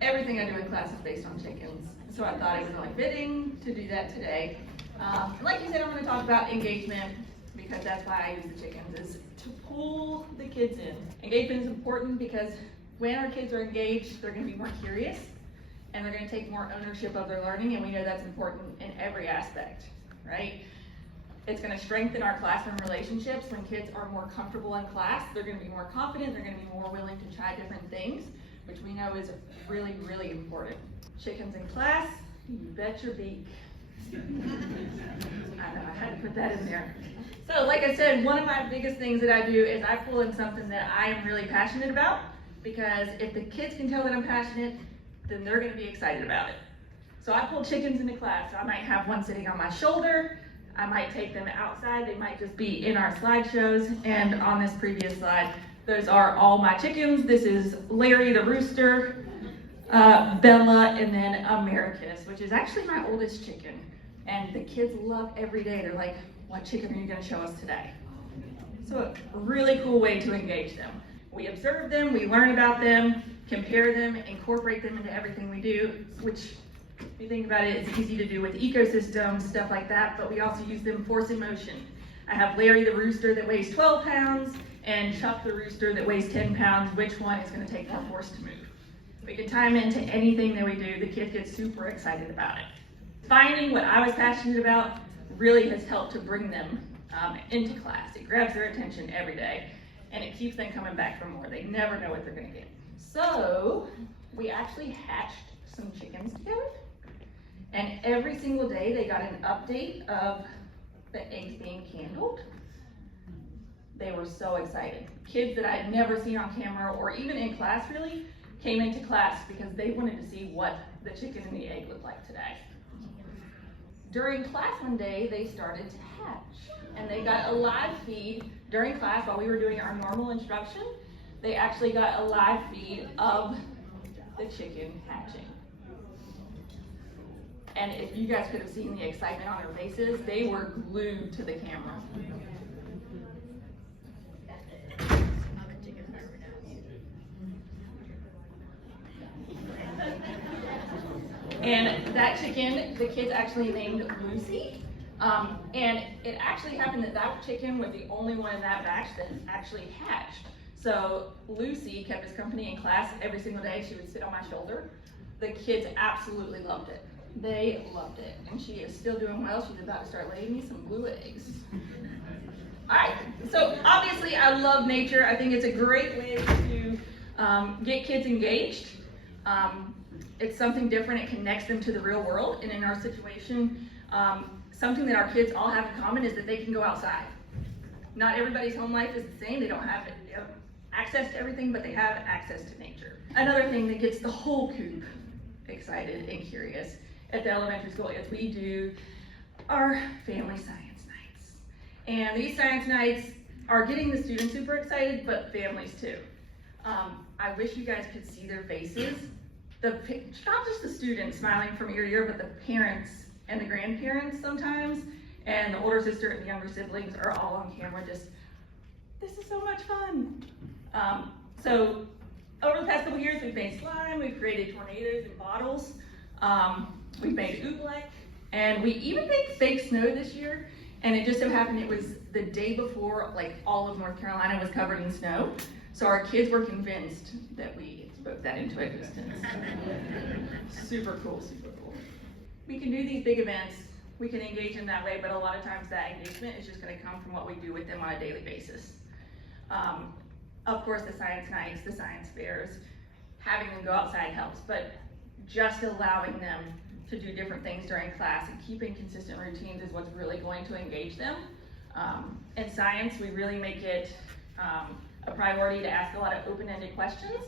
everything I do in class is based on chickens. So I thought it was only fitting to do that today. Like you said, I'm going to talk about engagement because that's why I use the chickens, is to pull the kids in. Engagement is important because when our kids are engaged, they're going to be more curious and they're going to take more ownership of their learning, and we know that's important in every aspect, right? It's going to strengthen our classroom relationships. When kids are more comfortable in class, they're going to be more confident, they're going to be more willing to try different things, which we know is really, really important. Chickens in class, you bet your beak. I know, I had to put that in there. So like I said, one of my biggest things that I do is I pull in something that I am really passionate about, because if the kids can tell that I'm passionate, then they're going to be excited about it. So I pull chickens into class. I might have one sitting on my shoulder. I might take them outside. They might just be in our slideshows. And on this previous slide, those are all my chickens. This is Larry the rooster, Bella, and then Americus, which is actually my oldest chicken. And the kids love every day. They're like, what chicken are you going to show us today? So a really cool way to engage them. We observe them, we learn about them, compare them, incorporate them into everything we do, which, if you think about it, it's easy to do with ecosystems, stuff like that, but we also use them force in motion. I have Larry the rooster that weighs 12 pounds and Chuck the rooster that weighs 10 pounds. Which one is going to take more force to move? We can tie them into anything that we do. The kids get super excited about it. Finding what I was passionate about really has helped to bring them into class. It grabs their attention every day, and it keeps them coming back for more. They never know what they're going to get. So we actually hatched some chickens together, and every single day they got an update of the eggs being candled. They were so excited. Kids that I'd never seen on camera or even in class really came into class because they wanted to see what the chicken and the egg looked like today. During class one day, they started to hatch, and they got a live feed during class while we were doing our normal instruction. They actually got a live feed of the chicken hatching. And if you guys could have seen the excitement on their faces, they were glued to the camera. And that chicken, the kids actually named Lucy. And it actually happened that that chicken was the only one in that batch that actually hatched. So Lucy kept us company in class every single day. She would sit on my shoulder. The kids absolutely loved it. They loved it. And she is still doing well. She's about to start laying me some blue eggs. All right, so obviously I love nature. I think it's a great way to get kids engaged. It's something different. It connects them to the real world. And in our situation, something that our kids all have in common is that they can go outside. Not everybody's home life is the same. They don't have access to everything, but they have access to nature. Another thing that gets the whole coop excited and curious at the elementary school is we do our family science nights. And these science nights are getting the students super excited, but families too. I wish you guys could see their faces. Not just the students smiling from ear to ear, but the parents and the grandparents sometimes, and the older sister and the younger siblings are all on camera just, this is so much fun. So over the past couple years, we've made slime, we've created tornadoes in bottles, we've made oobleck, and we even made fake snow this year, and it just so happened it was the day before like all of North Carolina was covered in snow, so our kids were convinced that we spoke that into existence. Super cool, super cool. We can do these big events, we can engage in that way, but a lot of times that engagement is just going to come from what we do with them on a daily basis. Of course, the science nights, the science fairs, having them go outside helps, but just allowing them to do different things during class and keeping consistent routines is what's really going to engage them. In science, we really make it a priority to ask a lot of open-ended questions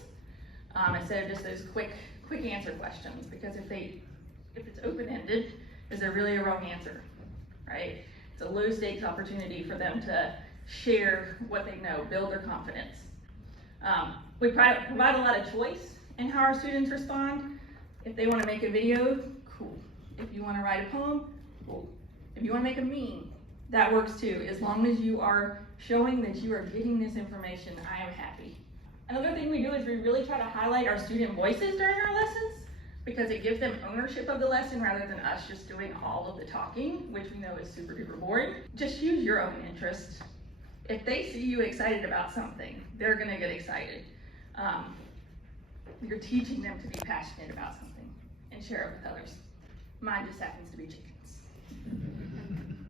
instead of just those quick answer questions, because if it's open-ended, is there really a wrong answer, right? It's a low stakes opportunity for them to share what they know, build their confidence. We provide a lot of choice in how our students respond. If they want to make a video, cool. If you want to write a poem, cool. If you want to make a meme, that works too. As long as you are showing that you are getting this information, I am happy. Another thing we do is we really try to highlight our student voices during our lessons. because it gives them ownership of the lesson rather than us just doing all of the talking, which we know is super duper boring. Just use your own interest. If they see you excited about something, they're gonna get excited. You're teaching them to be passionate about something and share it with others. Mine just happens to be chickens.